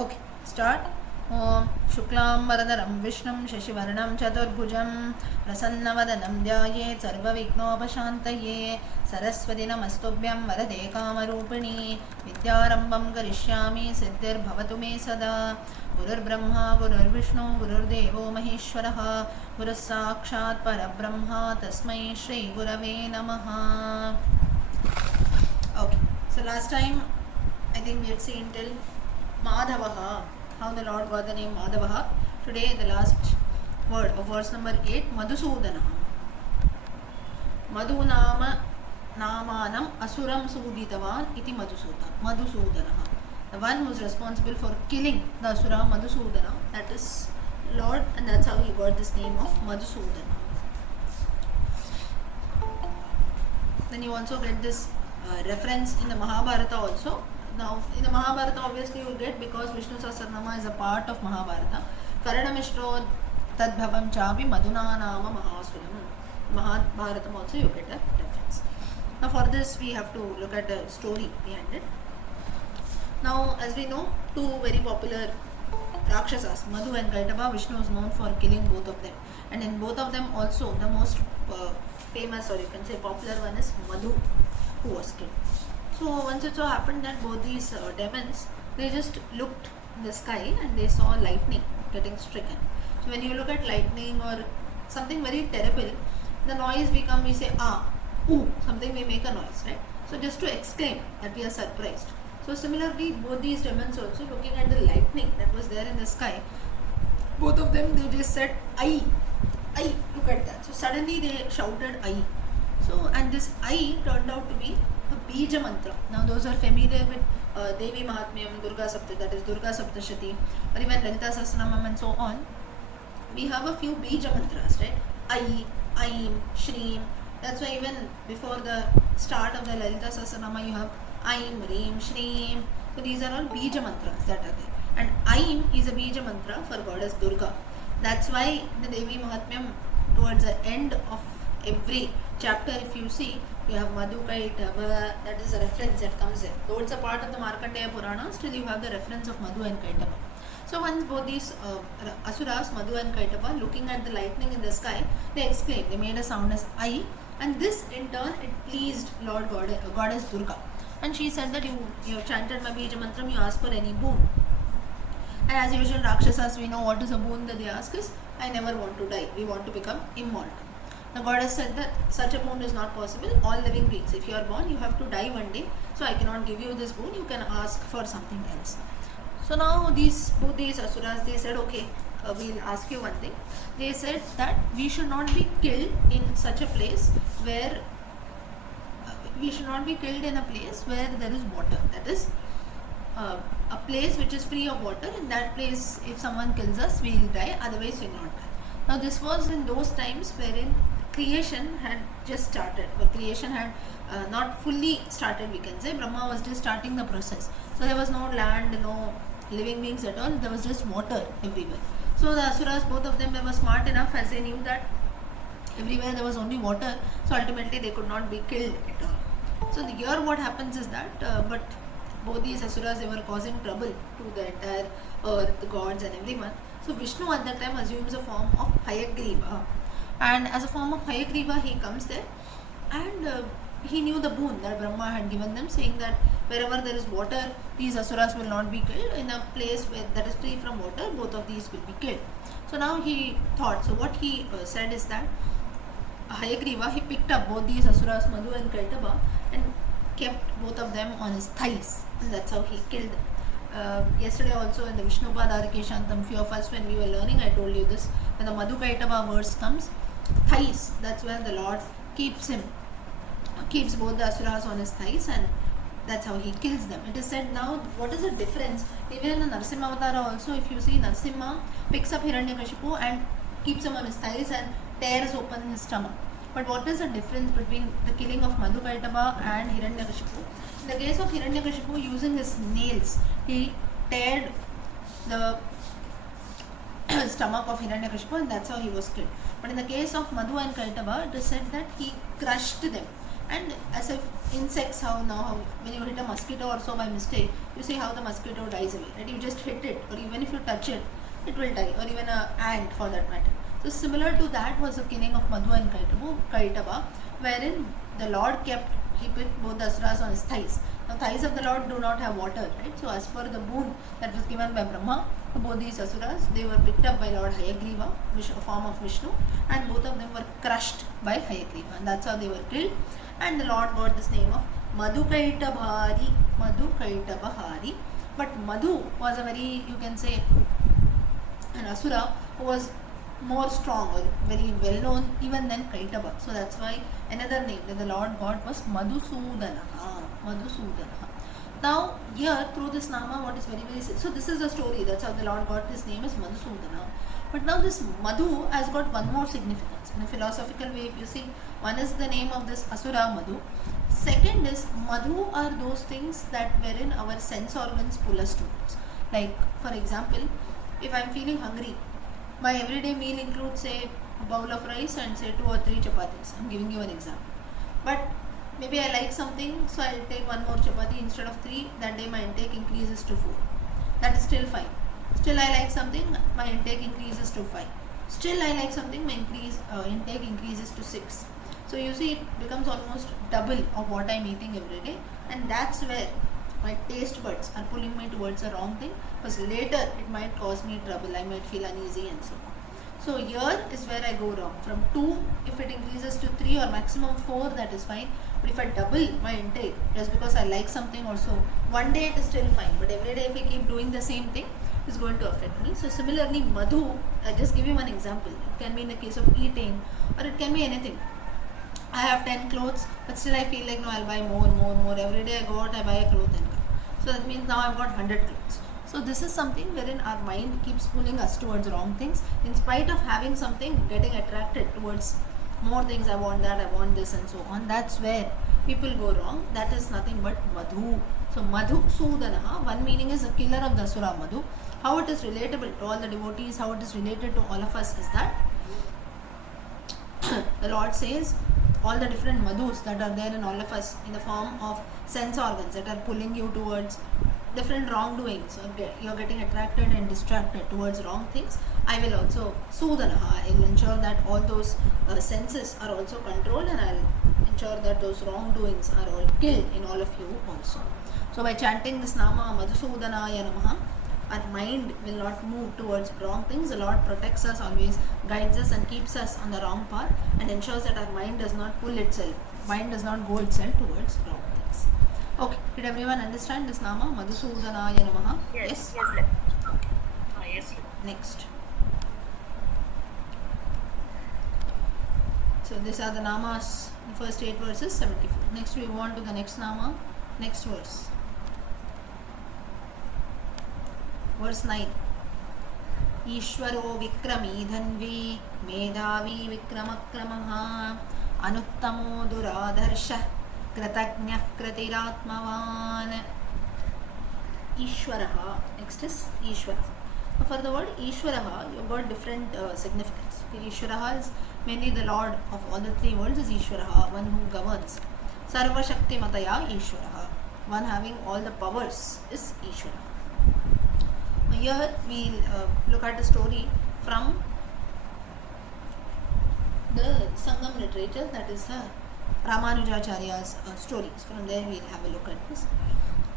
Okay, start. Om Shuklam Varadaram Vishnum Shashivarnam Chaturbhujam Prasanna Dhyaye Sarvavighnopashantaye Saraswati Namastubhyam Varade Kamarupini Vidyarambam Karishyami Siddhir Bhavatu Me Sada Gurur Brahma Gurur Vishnu Gurur Devo Maheshwaraha Gurus Sakshat Parabrahma Tasmai Shri Gurave Namaha. Okay, so last time I think we had seen till Madhavaha, how the Lord got the name Madhavaha. Today the last word of verse number 8, Madhusudana. Madhunama Namanam Asuram Suditavan iti Madhusudana. The one who is responsible for killing the Asura Madhusudana, that is Lord, and that's how he got this name of Madhusudana. Then you also get this reference in the Mahabharata also. Now, in the Mahabharata, obviously, you will get, because Vishnu Sahasranama is a part of Mahabharata. Karanamishro Tadbhavam Chapi Madhuna Nama Mahasuram. Mahabharatam also you get a reference. Now, for this, we have to look at the story behind it. Now, as we know, two very popular Rakshasas, Madhu and Kaitaba, Vishnu is known for killing both of them. And in both of them also, the most famous, or you can say popular one, is Madhu, who was killed. So once it so happened that both these demons, they just looked in the sky and they saw lightning getting stricken. So when you look at lightning or something very terrible, the noise become, we say, ooh, something, we make a noise, right? So just to exclaim that we are surprised. So similarly, both these demons also, looking at the lightning that was there in the sky, both of them, they just said, I, look at that. So suddenly they shouted, I. So, and this I turned out to be a Bija mantra. Now those are familiar with Devi Mahatmyam, Durga Sapta, that is Durga Saptashati, or even Lalita Sahasranamam and so on. We have a few Bija mantras, right? I, Aim, Shreem. That's why even before the start of the Lalita Sahasranama, you have Aim, Reem, Shreem. So these are all Bija mantras that are there. And Aim is a Bija mantra for goddess Durga. That's why the Devi Mahatmyam, towards the end of every chapter, if you see, you have Madhukaitava, that is a reference that comes there. Though it's a part of the Markandeya Purana, still you have the reference of Madhu and Kaitava. So once both these Asuras, Madhu and Kaitava, looking at the lightning in the sky, they exclaimed, they made a sound as I, and this in turn, it pleased Lord Goddess Durga. And she said that you have chanted my Bija Mantram, you ask for any boon. And as usual, Rakshasas, we know what is a boon that they ask is, I never want to die, we want to become immortal. The goddess said that such a boon is not possible. All living beings, if you are born, you have to die one day. So I cannot give you this boon. You can ask for something else. So now both these Asuras, they said, okay, we'll ask you one thing. They said that we should not be killed in such a place where there is water. That is a place which is free of water. In that place, if someone kills us, we will die. Otherwise, we will not die. Now this was in those times wherein creation had just started, or creation had not fully started, we can say. Brahma was just starting the process. So there was no land, no living beings at all, there was just water everywhere. So the Asuras, both of them, they were smart enough, as they knew that everywhere there was only water, so ultimately they could not be killed at all. So here what happens is that, but both these Asuras, they were causing trouble to the entire earth, the gods and everyone. So Vishnu at that time assumes a form of Hayagriva. And as a form of Hayagriva, he comes there, and he knew the boon that Brahma had given them, saying that wherever there is water, these Asuras will not be killed. In a place that is free from water, both of these will be killed. So now he thought, so what he said is that Hayagriva, he picked up both these Asuras, Madhu and Kaitava, and kept both of them on his thighs. And that's how he killed them. Yesterday also in the Vishnupada Keshantam, few of us when we were learning, I told you this, when the Madhu Kaitava verse comes, thighs, that's where the Lord keeps both the Asuras on his thighs, and that's how he kills them. It is said, now what is the difference? Even in the Narasimha Avatara also, if you see, Narasimha picks up Hiranyakashipu and keeps him on his thighs and tears open his stomach. But what is the difference between the killing of Madhu Kaitava and Hiranyakashipu? In the case of Hiranyakashipu, using his nails, he teared the stomach of Hiranyakashipu, and that's how he was killed. But in the case of Madhu and Kaitava, it is said that he crushed them. And as if insects, how when you hit a mosquito or so by mistake, you see how the mosquito dies away, right? You just hit it, or even if you touch it, it will die, or even an ant for that matter. So similar to that was the killing of Madhu and Kaitaba, wherein the Lord he put both the asuras on his thighs. Now thighs of the Lord do not have water, right? So as per the boon that was given by Brahma to both these asuras, they were picked up by Lord Hayagriva, a form of Vishnu, and both of them were crushed by Hayagriva, and that's how they were killed. And the Lord got this name of Madhukaitabhari. But Madhu was a very, you can say, an asura who was more strong or very well known even than Kaitaba. So that's why another name that the Lord got was Madhusudanaha. Now here through this Nama, what is very so this is the story. That's how the Lord got his name as Madhusudana. But now this Madhu has got one more significance in a philosophical way. If you see, one is the name of this Asura Madhu. Second is Madhu are those things that wherein our sense organs pull us towards. Like for example, if I am feeling hungry, my everyday meal includes say a bowl of rice and say 2 or 3 chapatis. I'm giving you an example. But maybe I like something, so I'll take 1 more chapati instead of 3. That day my intake increases to 4. That is still fine. Still I like something, my intake increases to 5. Still I like something, my intake increases to 6. So you see, it becomes almost double of what I'm eating every day, and that's where my taste buds are pulling me towards the wrong thing, because later it might cause me trouble, I might feel uneasy and so on. So here is where I go wrong. From 2, if it increases to 3 or maximum 4, that is fine. But if I double my intake just because I like something also, one day it is still fine. But every day if I keep doing the same thing, it's going to affect me. So similarly, Madhu, I just give you one example. It can be in the case of eating, or it can be anything. I have 10 clothes, but still I feel like no, I'll buy more. Every day I go out, I buy a cloth and come. So that means now I've got 100 clothes. So this is something wherein our mind keeps pulling us towards wrong things. In spite of having something, getting attracted towards more things, I want that, I want this and so on. That's where people go wrong. That is nothing but Madhu. So Madhu Sudanaha, one meaning is a killer of the Asura Madhu. How it is relatable to all the devotees, how it is related to all of us is that the Lord says all the different madhus that are there in all of us in the form of sense organs that are pulling you towards different wrongdoings, or you're getting attracted and distracted towards wrong things. I will also Sudanaha, I will ensure that all those senses are also controlled, and I'll ensure that those wrongdoings are all killed in all of you also. So by chanting this Nama Madhusudanaya Namaha, our mind will not move towards wrong things. The Lord protects us, always guides us and keeps us on the wrong path, and ensures that our mind does not pull itself, mind does not go itself towards wrong things. Okay, did everyone understand this Nama Madhusudanaya Namaha? Yes. Yes. Next. So these are the Namas, the first 8 verses, 74. Next we move on to the next Nama, next verse. Verse 9. Ishwaro vikrami dhanvi medhavi vikramakramaha anuttamo duradarsha kratagnyah kratiratmavan. Ishwaraha. Next is Ishwara. For the word Ishwaraha, you've got different significance. Ishwaraha is mainly the Lord of all the 3 worlds is Ishwaraha, one who governs. Sarva Shakti Mataya Ishwaraha, one having all the powers is Ishwaraha. Here we look at the story from the Sangam literature, that is Ramanujacharya's stories. From there we will have a look at this.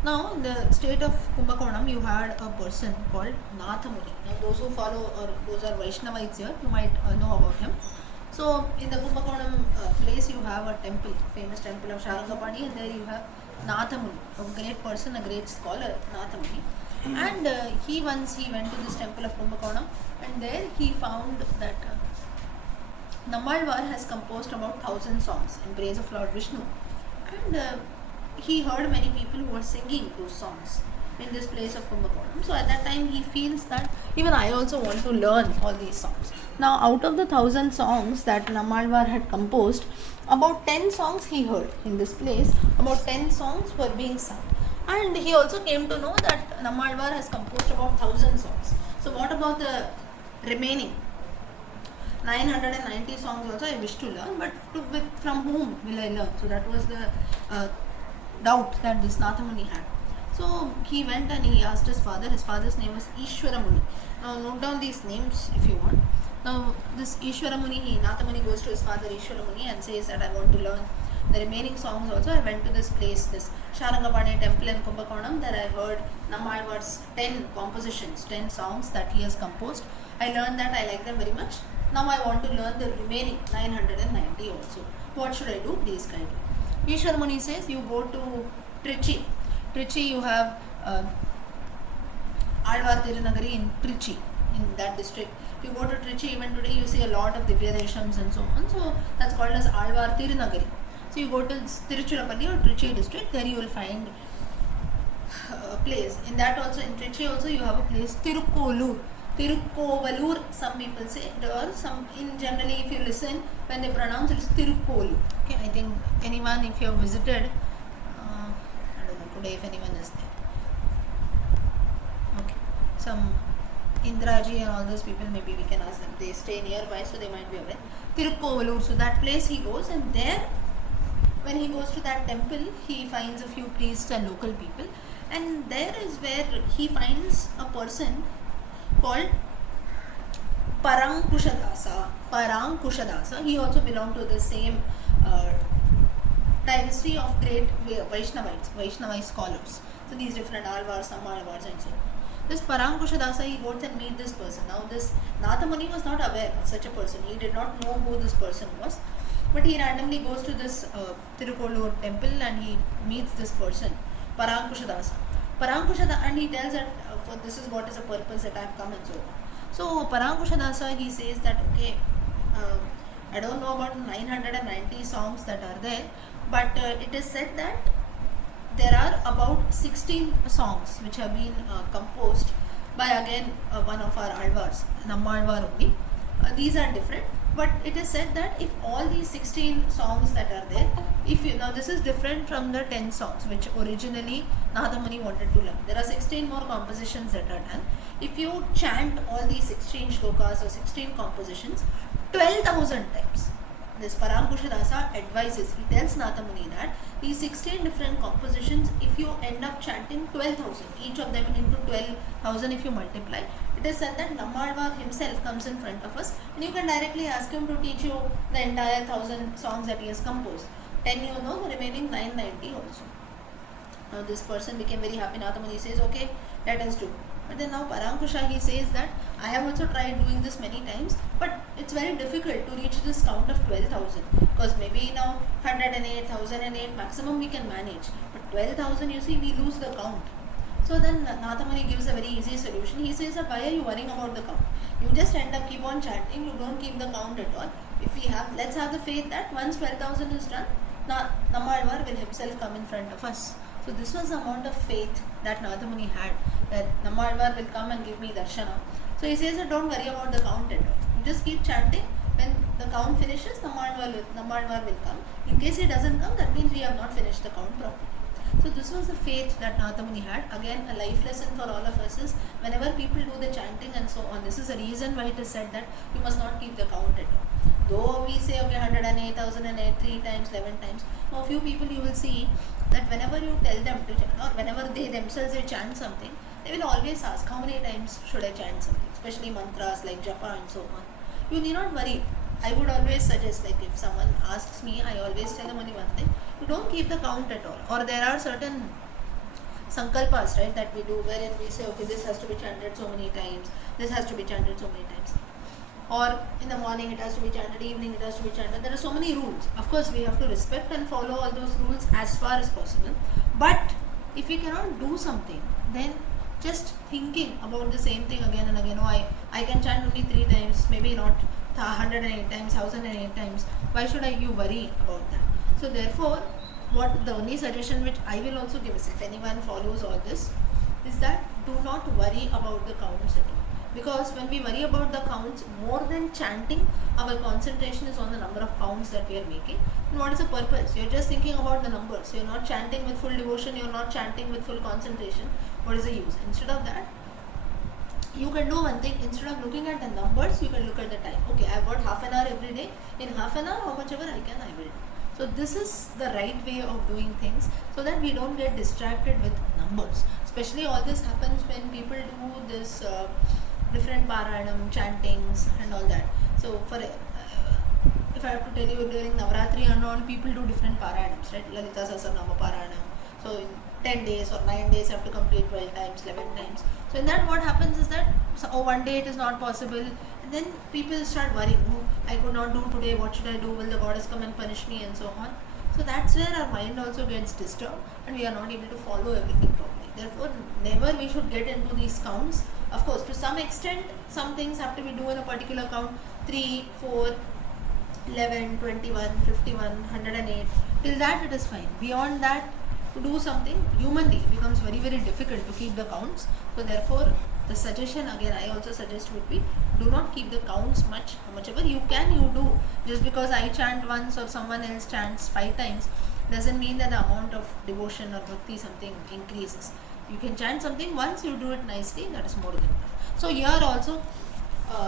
Now in the state of Kumbakonam, you had a person called Nathamuni. Now those who follow, or those are Vaishnavites here, you might know about him. So in the Kumbakonam place you have a temple, famous temple of Sharangapani, and there you have Nathamuni, a great person, a great scholar, Nathamuni. And he went to this temple of Kumbakonam, and there he found that Nammalvar has composed about 1000 songs in praise of Lord Vishnu, and he heard many people who were singing those songs in this place of Kumbakonam. So at that time he feels that even I also want to learn all these songs. Now out of the 1000 songs that Nammalvar had composed, about 10 songs he heard in this place, about 10 songs were being sung. And he also came to know that Nammalvar has composed about 1000 songs. So what about the remaining? 990 songs also I wish to learn, but from whom will I learn? So that was the doubt that this Nathamuni had. So he went and he asked his father. His father's name was Ishwaramuni. Now note down these names if you want. Now this Ishwaramuni, Nathamuni goes to his father Ishwaramuni and says that I want to learn the remaining songs also. I went to this place, this Sharangapani temple in Kumbakonam, that I heard Nammalvar's 10 compositions, 10 songs that he has composed. I learned that, I like them very much. Now I want to learn the remaining 990 also. What should I do? Please guide me. Ishwar Muni says you go to Trichy. Trichy, you have Alvar Tirunagari in Trichy, in that district. If you go to Trichy even today, you see a lot of Divyadeshams and so on. So that's called as Alvar Tirunagari. So you go to Tiruchirappalli or Trichy district, there you will find a place. In that also, in Trichy also you have a place, Tirukkolur. Tirukkovalur, some people say, or some, in generally if you listen, when they pronounce it is Tirukkolur. Okay, I think anyone, if you have visited, I don't know today if anyone is there. Okay, some Indraji and all those people, maybe we can ask them. They stay nearby, so they might be aware. Tirukkovalur, so that place he goes, and there, when he goes to that temple, he finds a few priests and local people, and there is where he finds a person called Parankushadasa. Parankushadasa. He also belonged to the same dynasty of great Vaishnavite scholars. So these different Alvars, Sammalvars and so on. This Parankushadasa, he goes and meets this person. Now this Nathamuni was not aware of such a person. He did not know who this person was. But he randomly goes to this Tirukkolur temple and he meets this person, Parankushadasa. And he tells that this is what is the purpose that I have come and so on. So Parankushadasa, he says that okay, I don't know about 990 songs that are there, but it is said that there are about 16 songs which have been composed by again one of our Alvars, Nammalvar only. These are different, but it is said that if all these 16 songs that are there, if you, now this is different from the 10 songs which originally Nathamuni wanted to learn. There are 16 more compositions that are done. If you chant all these 16 shlokas or 16 compositions 12,000 times, this Parankushadasa advises, he tells Nathamuni that these 16 different compositions, if you end up chanting 12,000, each of them into 12,000 if you multiply, it is said that Nammalvar himself comes in front of us and you can directly ask him to teach you the entire 1,000 songs that he has composed. 10 you know, the remaining 990 also. Now this person became very happy. Nathamuni says, okay, let us do. But then now Parankusha, he says that I have also tried doing this many times, but it's very difficult to reach this count of 12,000, because maybe now 108, 1,008 maximum we can manage, but 12,000, you see, we lose the count. So then Nathamuni gives a very easy solution. He says that why are you worrying about the count? You just end up keep on chanting, you don't keep the count at all. If we have, let's have the faith that once 12,000 is done, Nammalvar will himself come in front of us. So this was the amount of faith that Nathamuni had, that Nammalvar will come and give me darshana. So he says that don't worry about the count at all. You just keep chanting. When the count finishes, Nammalvar will come. In case he doesn't come, that means we have not finished the count properly. So this was the faith that Nathamuni had. Again, a life lesson for all of us is whenever people do the chanting and so on, this is a reason why it is said that you must not keep the count at all. Though we say okay 108, 1008, 3 times, 11 times, now a few people you will see that whenever you tell them to chant, or whenever they themselves they chant something, they will always ask how many times should I chant something, especially mantras like japa and so on. You need not worry. I would always suggest, like if someone asks me, I always tell them only one thing, you don't keep the count at all. Or there are certain sankalpas, right, that we do wherein we say okay, this has to be chanted so many times, this has to be chanted so many times, or in the morning it has to be chanted, evening it has to be chanted. There are so many rules. Of course we have to respect and follow all those rules as far as possible, but if we cannot do something, then just thinking about the same thing again and again, oh I can chant only 3 times, maybe not 108 times, 1008 times, why should you worry about that? So therefore, what the only suggestion which I will also give is, if anyone follows all this, is that do not worry about the counts at all. Because when we worry about the counts, more than chanting, our concentration is on the number of counts that we are making. And what is the purpose? You're just thinking about the numbers. You're not chanting with full devotion, you're not chanting with full concentration. What is the use? Instead of that, you can do one thing. Instead of looking at the numbers, you can look at the time. Okay, I've got half an hour every day. In half an hour, how much ever I can, I will do. So this is the right way of doing things, so that we don't get distracted with numbers. Especially all this happens when people do this different paranam, chantings and all that. So for if I have to tell you, during Navaratri and all, people do different paranams, right? Lalita Sahasranama paranam. So in 10 days or 9 days have to complete 12 times, 11 times. So in that, what happens is that, so, oh, one day it is not possible, and then people start worrying, oh, I could not do today, what should I do, will the goddess come and punish me, and so on. So that's where our mind also gets disturbed, and we are not able to follow everything properly. Therefore, never we should get into these counts. Of course, to some extent, some things have to be do in a particular count, 3, 4, 11, 21, 51, 108. Till that it is fine. Beyond that, to do something humanly becomes very, very difficult to keep the counts. So therefore, the suggestion again I also suggest would be, do not keep the counts much. How much ever you can, you do. Just because I chant once or someone else chants 5 times doesn't mean that the amount of devotion or bhakti something increases. You can chant something once, you do it nicely, that is more than enough. So here also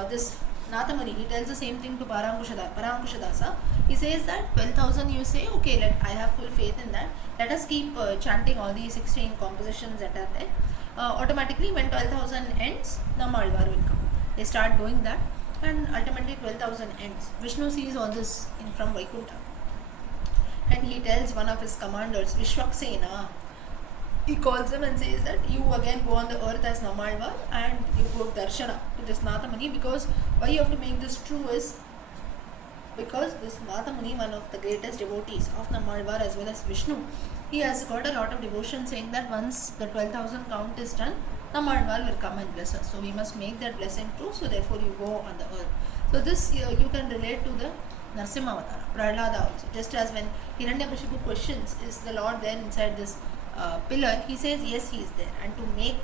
this Nathamani, he tells the same thing to Parankushadasa. He says that 12,000 you say, okay, I have full faith in that. Let us keep chanting all these 16 compositions that are there. Automatically when 12,000 ends, Namalvar will come. They start doing that, and ultimately 12,000 ends. Vishnu sees all this from Vaikuntha, and he tells one of his commanders, Vishwaksena, he calls him and says that you again go on the earth as Namalvar and you go Darshana to this Nathamani, because why you have to make this true is because this Nathamani, one of the greatest devotees of Namalvar as well as Vishnu, he has got a lot of devotion, saying that once the 12,000 count is done, Namalvar will come and bless us. So we must make that blessing true, so therefore you go on the earth. So this you can relate to the Narsimha Avatara, Prahlada also. Just as when Hiranyakashipu questions, is the Lord there inside this pillar, he says yes, he is there, and to make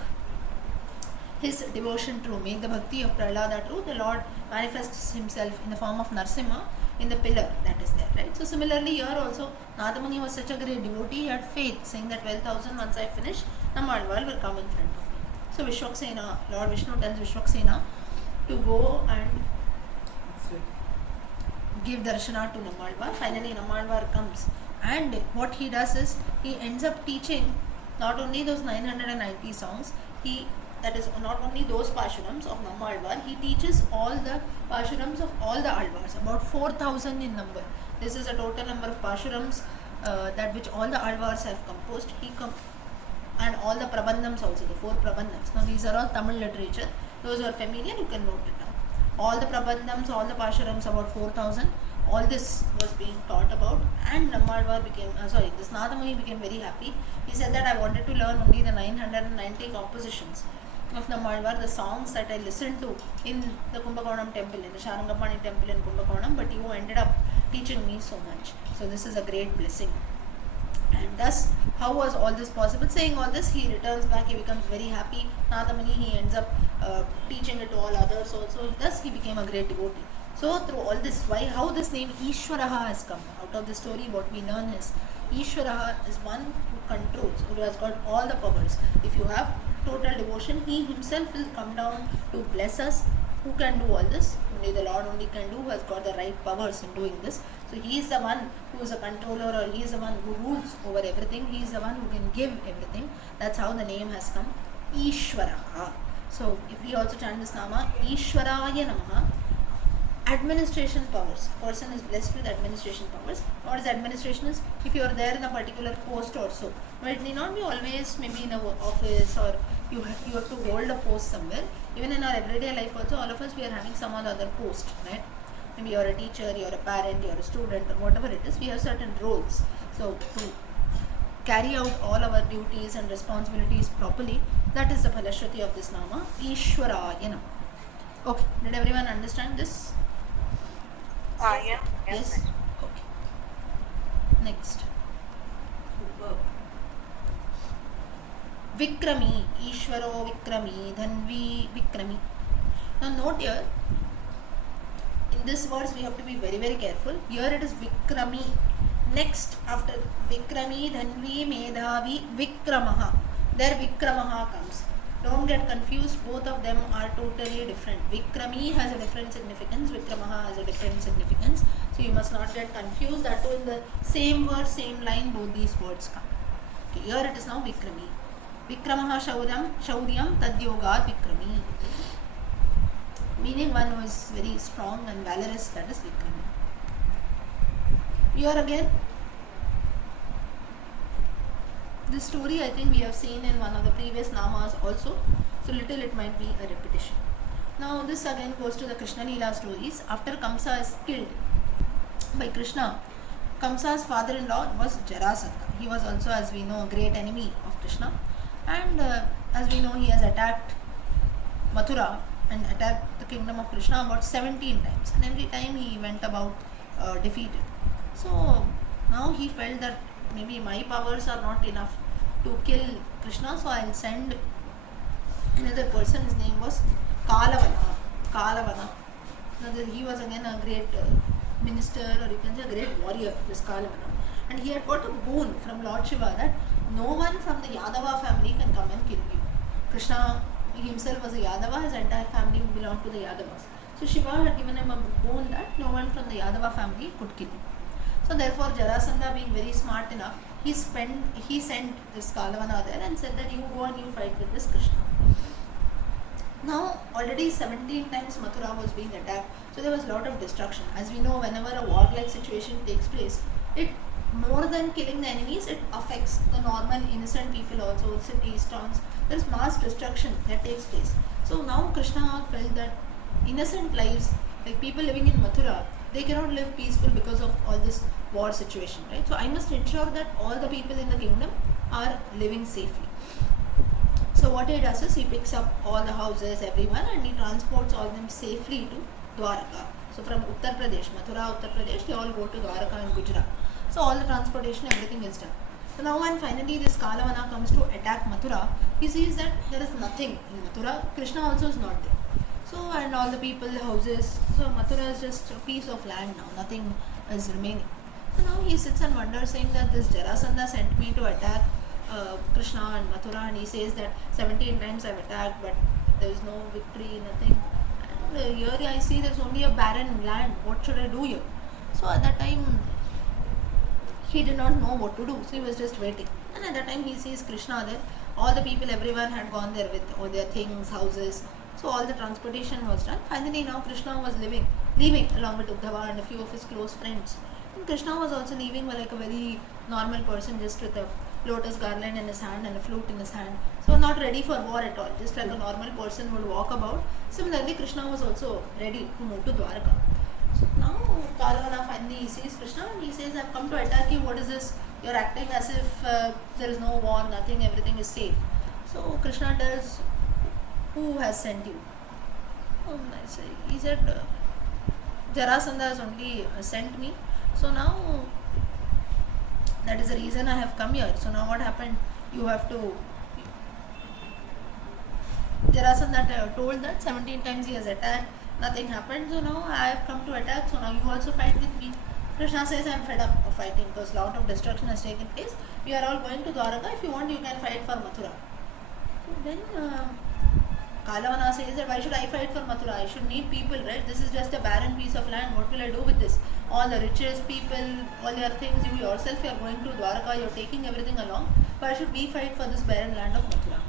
his devotion true, make the bhakti of Prahlada true, the Lord manifests himself in the form of Narsimha in the pillar that is there, right? So similarly here also, Nathamani was such a great devotee, he had faith, saying that 12,000 once I finish, Namalvar will come in front of me. So Vishwaksena, Lord Vishnu tells Vishwaksena to go and give darshana to Namalvar. Finally Namalvar comes, and what he does is, he ends up teaching not only those 990 songs, that is not only those Pashurams of Namalvar, he teaches all the Pashurams of all the Alvars, about 4,000 in number. This is a total number of Pashurams that which all the Alvars have composed. And all the Prabandhams also, the 4 Prabandhams. Now these are all Tamil literature. Those who are familiar, you can note it down. All the Prabandhams, all the Pashurams, about 4,000. All this was being taught about, and Namalvar this Nathamani became very happy. He said that I wanted to learn only the 990 compositions of Namalvar, the songs that I listened to in the Kumbakonam temple, in the Sharangapani temple in Kumbakonam, but you ended up teaching me so much. So this is a great blessing. And thus, how was all this possible? Saying all this, he returns back, he becomes very happy. Nathamani, he ends up teaching it to all others also. Thus, he became a great devotee. So, through all this, how this name Ishwaraha has come? Out of the story, what we learn is, Ishwaraha is one who controls, who has got all the powers. If you have total devotion, he himself will come down to bless us. Who can do all this? Only the Lord only can do, who has got the right powers in doing this. So he is the one who is a controller, or he is the one who rules over everything. He is the one who can give everything. That's how the name has come, Ishwaraha. So if we also chant this Nama, Ishwaraya Namaha, administration powers. Person is blessed with administration powers. What is administration is, if you are there in a particular post or so. But it need not be always maybe in an office, or you have to hold a post somewhere. Even in our everyday life also, all of us, we are having some other post, right? Maybe you are a teacher, you are a parent, you are a student, or whatever it is, we have certain roles. So to carry out all our duties and responsibilities properly, that is the Phalashruti of this Nama, Ishwaraya. Okay, did everyone understand this? Yeah. Yes? Okay. Next. Vikrami, Ishwaro Vikrami, Dhanvi Vikrami. Now note here, in this words we have to be very, very careful. Here it is Vikrami. Next, after Vikrami, Dhanvi, Medhavi, Vikramaha. There Vikramaha comes. Don't get confused, both of them are totally different. Vikrami has a different significance, Vikramaha has a different significance. So you must not get confused. That too in the same verse, same line, both these words come. Okay, here it is now Vikrami. Vikramaha Shauryam Tadyogat Vikrami. Meaning one who is very strong and valorous, that is Vikrami. Here again, this story I think we have seen in one of the previous namas also, so little it might be a repetition. Now this again goes to the Krishna Leela stories. After Kamsa is killed by Krishna, Kamsa's father-in-law was Jarasandha. He was also, as we know, a great enemy of Krishna, and as we know, he has attacked Mathura and attacked the kingdom of Krishna about 17 times, and every time he went about defeated. So now he felt that maybe my powers are not enough to kill Krishna, so I'll send another person. His name was Kalavana. Kalavana. Now he was again a great minister, or you can say a great warrior, this Kalavana. And he had got a boon from Lord Shiva that no one from the Yadava family can come and kill you. Krishna himself was a Yadava, his entire family belonged to the Yadavas. So Shiva had given him a boon that no one from the Yadava family could kill him. So therefore Jarasandha, being very smart enough, he sent this Kalavana there and said that you go and you fight with this Krishna. Now already 17 times Mathura was being attacked, so there was a lot of destruction. As we know, whenever a war-like situation takes place, it more than killing the enemies, it affects the normal innocent people also, cities, towns. There is mass destruction that takes place. So now Krishna felt that innocent lives, like people living in Mathura, they cannot live peaceful because of all this war situation, right? So I must ensure that all the people in the kingdom are living safely. So what he does is he picks up all the houses, everyone, and he transports all them safely to Dwaraka. So from Uttar Pradesh, Mathura, Uttar Pradesh, they all go to Dwaraka and Gujarat. So all the transportation, everything is done. So now when finally this Kalavana comes to attack Mathura, he sees that there is nothing in Mathura. Krishna also is not there. So, and all the people, houses, so Mathura is just a piece of land now, nothing is remaining. So now he sits and wonders, saying that this Jarasandha sent me to attack Krishna and Mathura, and he says that 17 times I've attacked, but there is no victory, nothing. And here I see there's only a barren land. What should I do here? So at that time, he did not know what to do, so he was just waiting. And at that time, he sees Krishna there. All the people, everyone had gone there with all their things, houses. So all the transportation was done. Finally, now Krishna was leaving along with Uddhava and a few of his close friends. And Krishna was also leaving like a very normal person, just with a lotus garland in his hand and a flute in his hand. So not ready for war at all, just like a normal person would walk about. Similarly, Krishna was also ready to move to Dwaraka. So now Kalavana finally sees Krishna and he says, I've come to attack you. What is this? You're acting as if there is no war, nothing, everything is safe. So Krishna tells, who has sent you? He said, Jarasandha has only sent me. So now that is the reason I have come here. So now what happened? You have to. Jarasandha told that 17 times he has attacked, nothing happened. So now I have come to attack. So now you also fight with me. Krishna says, I am fed up of fighting because a lot of destruction has taken place. We are all going to Dwaraka. If you want, you can fight for Mathura. So then Kalavana says that why should I fight for Mathura? I should need people, right? This is just a barren piece of land. What will I do with this? All the richest people, all your things, you yourself, you are going to Dwaraka, you are taking everything along. Why should we fight for this barren land of Mathura?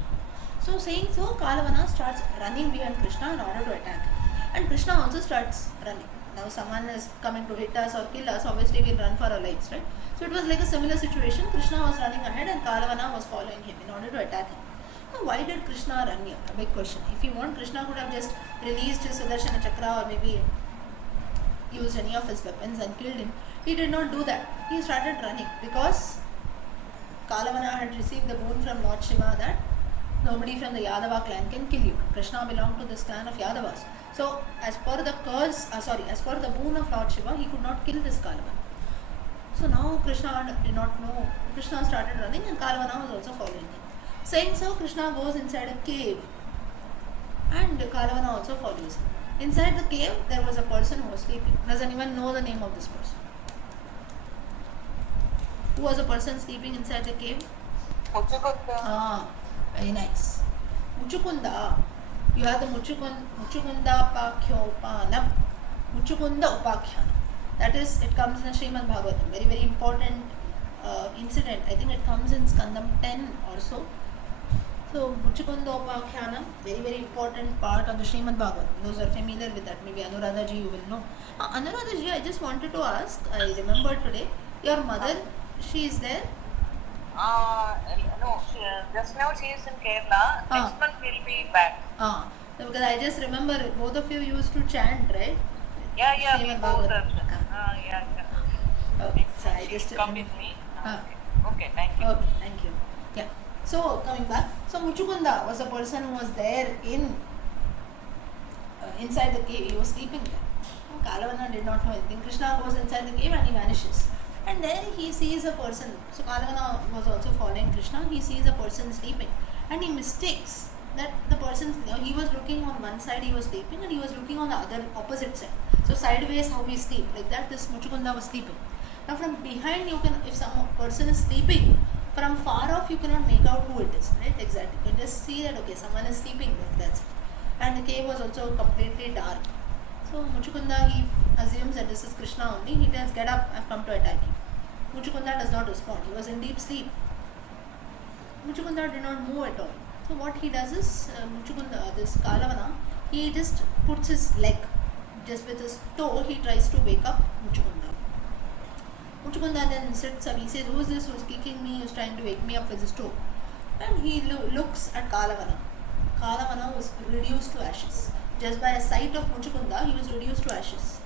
So saying so, Kalavana starts running behind Krishna in order to attack. And Krishna also starts running. Now someone is coming to hit us or kill us, obviously we'll run for our lives, right? So it was like a similar situation. Krishna was running ahead and Kalavana was following him in order to attack him. Now why did Krishna run here? A big question. If you want, Krishna could have just released his Sudarshana Chakra or maybe used any of his weapons and killed him. He did not do that. He started running because Kalavana had received the boon from Lord Shiva that nobody from the Yadava clan can kill you. Krishna belonged to this clan of Yadavas. So as per the as per the boon of Lord Shiva, he could not kill this Kalavana. So now Krishna did not know. Krishna started running and Kalavana was also following him. Saying so, Krishna goes inside a cave and Kalavana also follows him. Inside the cave, there was a person who was sleeping. Does anyone know the name of this person? Who was a person sleeping inside the cave? Muchagutta. Very nice. Muchukunda, you have the Muchukunda Pakhyopanam, Muchukunda Upakhyanam. That is, it comes in Srimad Bhagavatam. Very, very important incident. I think it comes in Skandam 10 or so. So, Muchukunda Upakhyanam, very, very important part of the Srimad Bhagavatam. Those are familiar with that. Maybe Anuradha ji, you will know. Anuradha ji, I just wanted to ask, I remember today, your mother, she is there? No, just now she is in Kerala. Next month we'll be back. Because I just remember both of you used to chant, right? Yeah, we Srimad both are. Bhagavatam. Yeah. Okay, so I She'll just come with me. Okay, thank you. Okay, thank you. Yeah. So coming back, so Muchukunda was a person who was there in inside the cave. He was sleeping there. Kalavana did not know anything. Krishna goes inside the cave and he vanishes. And there he sees a person. So Kalavana was also following Krishna. He sees a person sleeping, and he mistakes that the person. He was looking on one side, he was sleeping, and he was looking on the other opposite side. So sideways, how we sleep, like that. This Muchukunda was sleeping. Now from behind, you can, if some person is sleeping, from far off you cannot make out who it is, right? Exactly. You can just see that okay, someone is sleeping there. That's it. And the cave was also completely dark. So Muchukunda, he assumes that this is Krishna only. He tells, "Get up! I've come to attack you." Muchukunda does not respond. He was in deep sleep. Muchukunda did not move at all. So what he does is, Muchukunda, this Kalavana, he just puts his leg, just with his toe, he tries to wake up Muchukunda. Muchukunda then sits up. He says, "Who is this who's kicking me, who's trying to wake me up with his toe?" And he looks at Kalavana. Kalavana was reduced to ashes. Just by a sight of Muchukunda, he was reduced to ashes.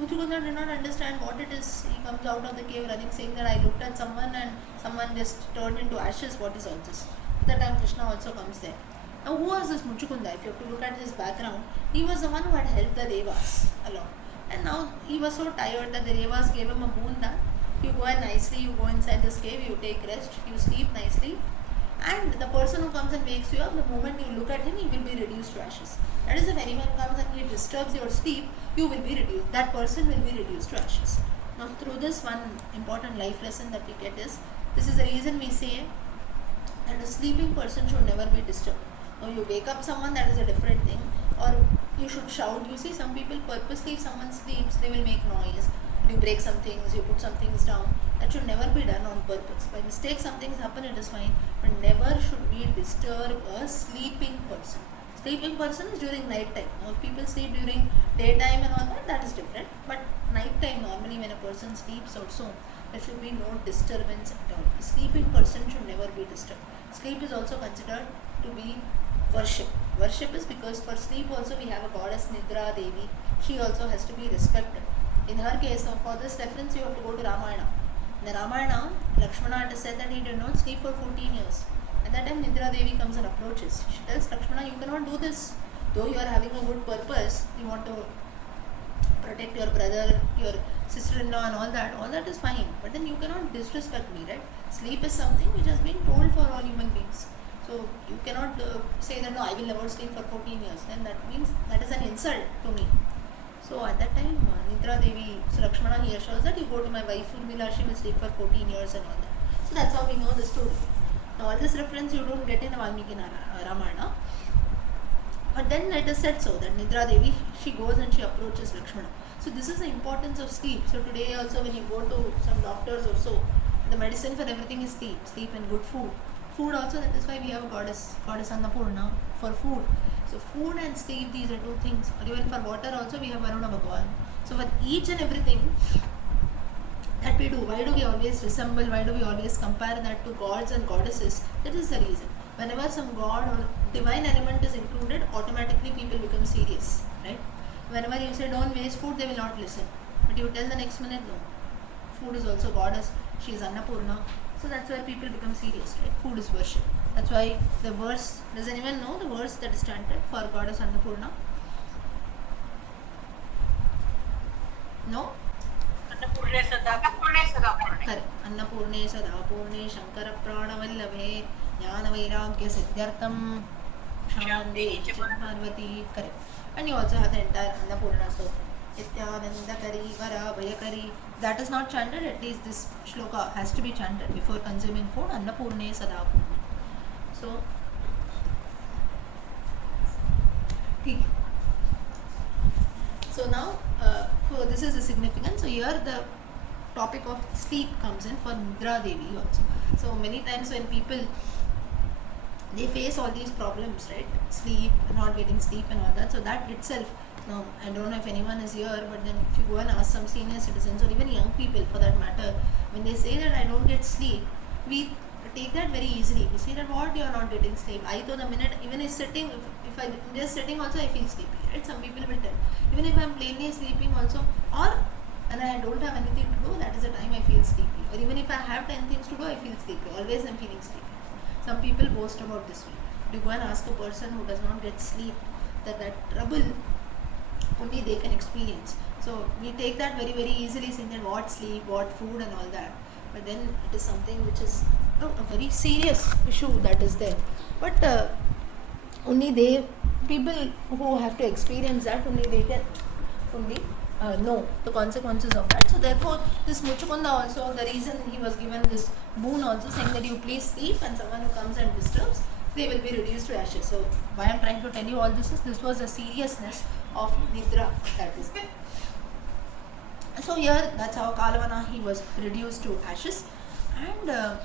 Muchukunda did not understand what it is. He comes out of the cave running, saying that I looked at someone and someone just turned into ashes. What is all this? At that time, Krishna also comes there. Now, who was this Muchukunda? If you have to look at his background, he was the one who had helped the Devas along. And now he was so tired that the Devas gave him a boon that you go in nicely, you go inside this cave, you take rest, you sleep nicely, and the person who comes and wakes you up, the moment you look at him, he will be reduced to ashes. That is, if anyone comes and he disturbs your sleep, you will be reduced. That person will be reduced to ashes. Now, through this, one important life lesson that we get is, this is the reason we say that a sleeping person should never be disturbed. Now, you wake up someone, that is a different thing, or you should shout. You see, some people purposely, if someone sleeps, they will make noise. You break some things, you put some things down. That should never be done on purpose. By mistake, some things happen, it is fine, but never should we disturb a sleeping person. Sleeping person is during night time. Now, if people sleep during daytime and all that, that is different. But night time, normally when a person sleeps also, there should be no disturbance at all. A sleeping person should never be disturbed. Sleep is also considered to be worship. Worship is because for sleep also we have a goddess Nidra Devi. She also has to be respected. In her case, for this reference, you have to go to Ramayana. In the Ramayana, Lakshmana had said that he did not sleep for 14 years. At that time, Nidra Devi comes and approaches. She tells Lakshmana, you cannot do this. Though you are having a good purpose, you want to protect your brother, your sister-in-law and all that is fine. But then you cannot disrespect me, right? Sleep is something which has been told for all human beings. So you cannot say that, no, I will never sleep for 14 years. Then that means that is an insult to me. So at that time, Nidra Devi, so Lakshmana here shows that you go to my wife Urmila, she will sleep for 14 years and all that. So that's how we know the story. Now all this reference you don't get in Valmiki Ramayana. But then it is said so that Nidra Devi, she goes and she approaches Lakshmana. So this is the importance of sleep. So today also when you go to some doctors or so, the medicine for everything is sleep. Sleep and good food. Food also, that is why we have a goddess Annapurna for food. So food and sleep, these are two things. Or even for water also we have Varuna Bhagavan. So for each and everything that we do, why do we always resemble, why do we always compare that to gods and goddesses? That is the reason. Whenever some god or divine element is included, automatically people become serious, right? Whenever you say don't waste food, they will not listen. But you tell the next minute, no. Food is also goddess, she is Annapurna. So that's why people become serious, right? Food is worship. That's why the verse, does anyone know the verse that is chanted for goddess Annapurna? No? Annapurne Sada. Correct. Annapurne Sadapurne Shankara Pranavallabhe Jnana Vairagya Siddhartham Shanti Parvati. Correct. And you also have the entire Annapurna Stotra. Nityanandakari Vara Bhayakari. That is not chanted, at least this shloka has to be chanted before consuming food. Annapurne Sadapurne. So ठीक है. So now, so this is the significance. So here the topic of sleep comes in for Nidra Devi also. So many times when people, they face all these problems, right? Sleep, not getting sleep and all that. So that itself, now I don't know if anyone is here, but then if you go and ask some senior citizens or even young people for that matter, when they say that I don't get sleep, we take that very easily. We say that what, you are not getting sleep. I thought the minute, even is sitting, if I'm just sitting also I feel sleepy, right? Some people will tell. Even if I'm plainly sleeping also, or and I don't have anything to do, that is the time I feel sleepy. Or even if I have 10 things to do, I feel sleepy. Always I'm feeling sleepy. Some people boast about this way. You go and ask a person who does not get sleep, that trouble only they can experience. So we take that very, very easily, saying that what sleep, what food and all that. But then it is something which is a very serious issue that is there. But only people who have to experience that, only they can know the consequences of that. So therefore, this Muchukunda also, the reason he was given this boon also, saying that you please sleep, and someone who comes and disturbs, they will be reduced to ashes. So why I am trying to tell you all this is, this was the seriousness of Nidra that is there. So here, that's how Kalavana, he was reduced to ashes. And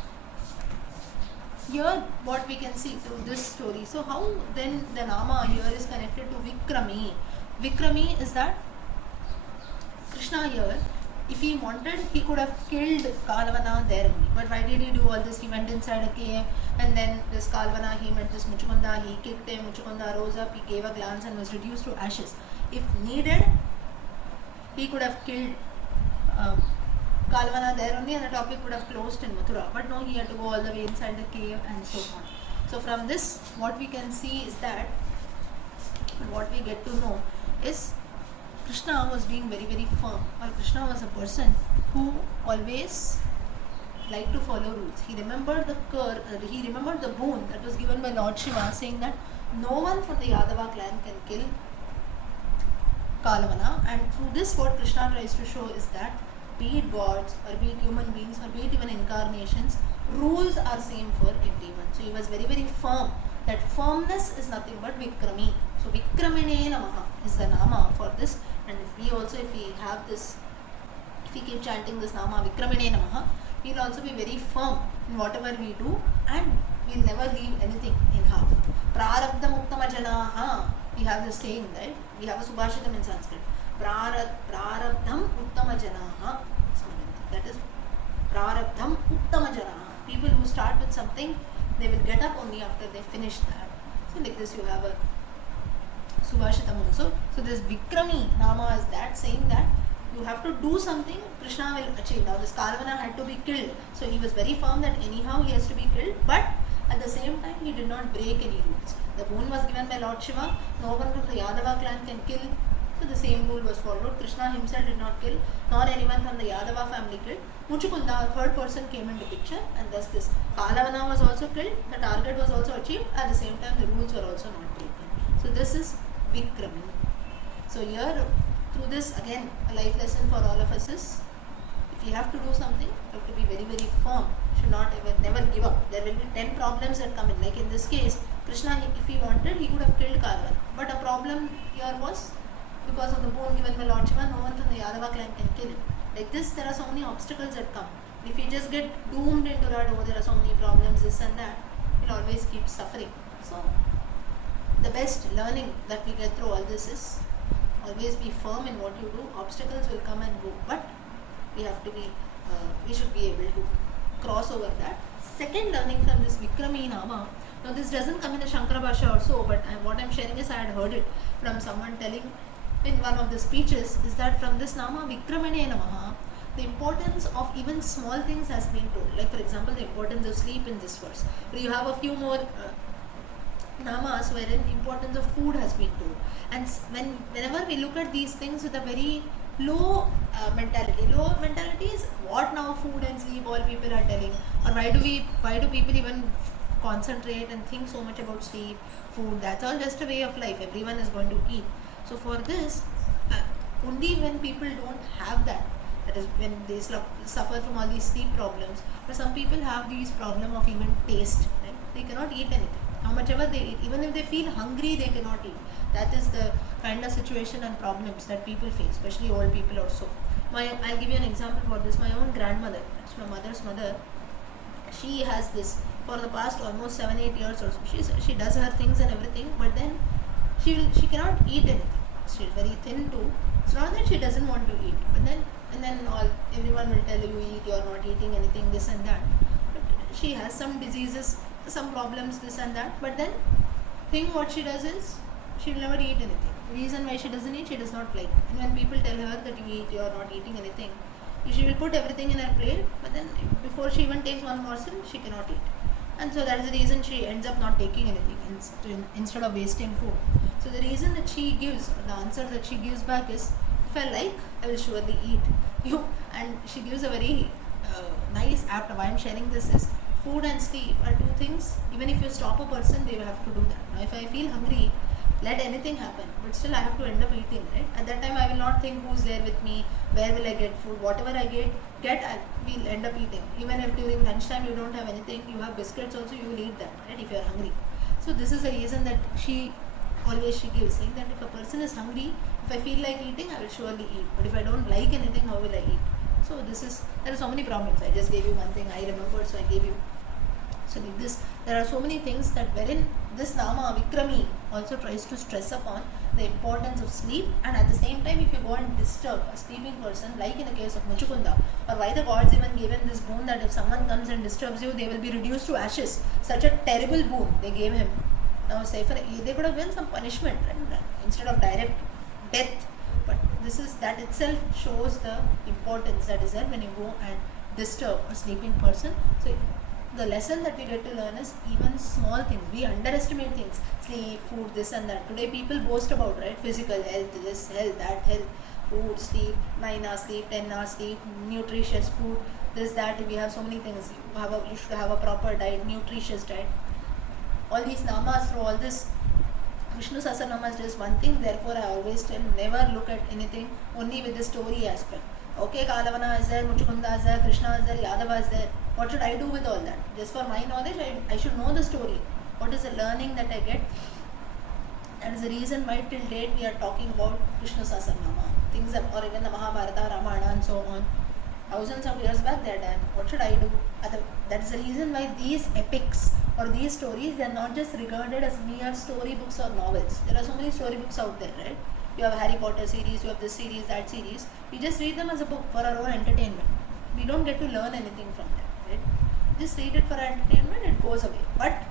here what we can see through this story, so how then the Nama here is connected to Vikrami. Vikrami is that Krishna here, if he wanted, he could have killed Kalavana there only. But why did he do all this? He went inside a cave, and then this Kalavana, he met this Muchukunda, he kicked him, Muchukunda rose up, he gave a glance and was reduced to ashes. If needed, he could have killed Kalavana there only, and the topic would have closed in Mathura. But no, he had to go all the way inside the cave and so on. So from this, what we can see is that, what we get to know is, Krishna was being very, very firm. Or Krishna was a person who always liked to follow rules. He remembered he remembered the boon that was given by Lord Shiva, saying that no one from the Yadava clan can kill Kalavana. And through this, what Krishna tries to show is that, be it gods or be it human beings or be it even incarnations, rules are same for everyone. So he was very, very firm. That firmness is nothing but Vikrami. So Vikramine Namaha is the Nama for this. And if we have this, if we keep chanting this Nama Vikramine Namaha, we will also be very firm in whatever we do, and we will never leave anything in half. Prarabdham Uttama Janaha, we have this saying, right? We have a Subhashitam in Sanskrit. Prarabdham Uttama Janaha. That is Prarabdham Uttama Janaha. People who start with something, they will get up only after they finish that. So like this, you have a Subhashitam also. So this Vikrami Nama is that, saying that you have to do something, Krishna will achieve. Now this Kalavana had to be killed. So he was very firm that anyhow he has to be killed, but at the same time he did not break any rules. The boon was given by Lord Shiva, no one from the Yadava clan can kill. So the same rule was followed. Krishna himself did not kill, nor anyone from the Yadava family killed. Muchukunda, a third person, came into picture, and thus this Kalavana was also killed, the target was also achieved, at the same time the rules were also not broken. So this is Vikrami. So here, through this, again, a life lesson for all of us is, if you have to do something, you have to be very, very firm. Should not never give up. There will be 10 problems that come in. Like in this case, Krishna, if he wanted, he could have killed Kalavana. But a problem here was, because of the boon given by Lord Shiva, no one from the Yadava clan can kill him. Like this, there are so many obstacles that come. If you just get doomed into that, oh, there are so many problems, this and that, you'll always keep suffering. So, the best learning that we get through all this is, always be firm in what you do. Obstacles will come and go, but we have to be, we should be able to cross over that. Second learning from this Vikrami Nama. Now this doesn't come in the Shankara Bhasha also, but what I'm sharing is, I had heard it from someone telling in one of the speeches, is that from this Nama Vikramane Namaha, the importance of even small things has been told. Like for example, the importance of sleep in this verse. But you have a few more namas wherein importance of food has been told. And whenever we look at these things with a very low mentality is, what now, food and sleep, all people are telling, or why do people even concentrate and think so much about sleep, food? That's all just a way of life. Everyone is going to eat. So for this, only when people don't have that is when they suffer from all these sleep problems. But some people have these problem of even taste, right? They cannot eat anything. How much ever they eat, even if they feel hungry, they cannot eat. That is the kind of situation and problems that people face, especially old people also. I'll give you an example for this. My own grandmother, it's my mother's mother, she has this for the past almost 7-8 years or so. She does her things and everything, but then she cannot eat anything. She's very thin too. It's not that she doesn't want to eat, but then everyone will tell you eat, you're not eating anything, this and that. But she has some diseases, some problems, this and that. But then what she does is she will never eat anything. The reason why she doesn't eat, she does not like. And when people tell her that you eat, you're not eating anything, she will put everything in her plate, but then before she even takes one morsel, she cannot eat. And so that is the reason she ends up not taking anything instead of wasting food. So the reason that she gives, the answer that she gives back is, if I like, I will surely eat. And she gives a very nice apt. Why I'm sharing this is, food and sleep are two things. Even if you stop a person, they will have to do that. Now if I feel hungry, let anything happen, but still I have to end up eating, right? At that time I will not think who's there with me, where will I get food, whatever I get I will end up eating. Even if during lunchtime you don't have anything, you have biscuits also, you will eat that, right, if you are hungry. So this is the reason that she gives, saying that if a person is hungry, if I feel like eating, I will surely eat, but if I don't like anything, how will I eat? So there are so many problems. I just gave you one thing I remembered, so I gave you. So like this, there are so many things that wherein this Nama Vikrami also tries to stress upon the importance of sleep, and at the same time, if you go and disturb a sleeping person, like in the case of Muchukunda, or why the gods even given this boon that if someone comes and disturbs you, they will be reduced to ashes. Such a terrible boon they gave him. Now say they could have given some punishment, right, instead of direct death, but that itself shows the importance that is there when you go and disturb a sleeping person. So the lesson that we get to learn is even small things. We underestimate things. Sleep, food, this and that. Today people boast about, right? Physical health, this health, that health, food, sleep, 9 hours sleep, 10 hours sleep, nutritious food, this, that. We have so many things. You should have a proper diet, nutritious diet. All these namas, through all this, Vishnu Sahasranama is just one thing. Therefore, I always tell, never look at anything only with the story aspect. Okay, Kalavana is there, Muchukunda is there, Krishna is there, Yadava is there. What should I do with all that? Just for my knowledge, I should know the story. What is the learning that I get? That is the reason why till date we are talking about Vishnu Sahasranama. Things that, or even the Mahabharata, Ramayana and so on. Thousands of years back they are done. What should I do? That is the reason why these epics or these stories, they are not just regarded as mere storybooks or novels. There are so many storybooks out there, right? You have Harry Potter series, you have this series, that series. We just read them as a book for our own entertainment. We don't get to learn anything from them, right? Just read it for our entertainment, it goes away. But